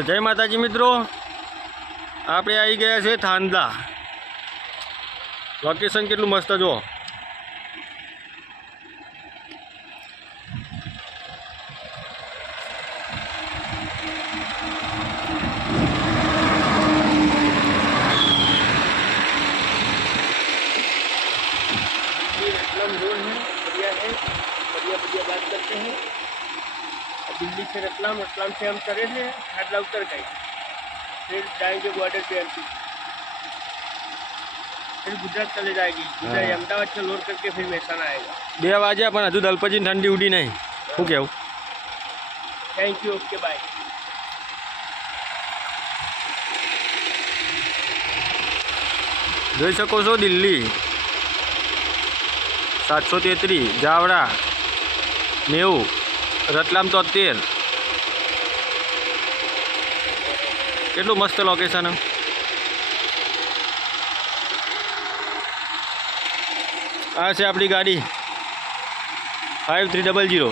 તો જય માતાજી મિત્રો, આપણે આવી ગયા છે થાંદલા. લોકેશન કેટલું મસ્ત જો. रतलाम रोड है, बढ़िया है, बढ़िया बढ़िया बात करते हैं. दिल्ली से रतलाम, रतलाम से हम चले थे, थांदला उतर गए, फिर जाएंगे बॉर्डर पे एमपी, फिर गुजरात चले जाएगी, गुजरात अहमदाबाद से लोड करके फिर मेहसाणा आएगा. 2 વાગ્યા પણ હજુ દલપતજી ઠંડી ઉડી નહીં. શું કહેવું? Thank you, okay bye. જોઈ શકો છો દિલ્હી 733, જાવડા 90, રતલામ 73. કેટલું મસ્ત લોકેશન. આ છે આપણી ગાડી 5300.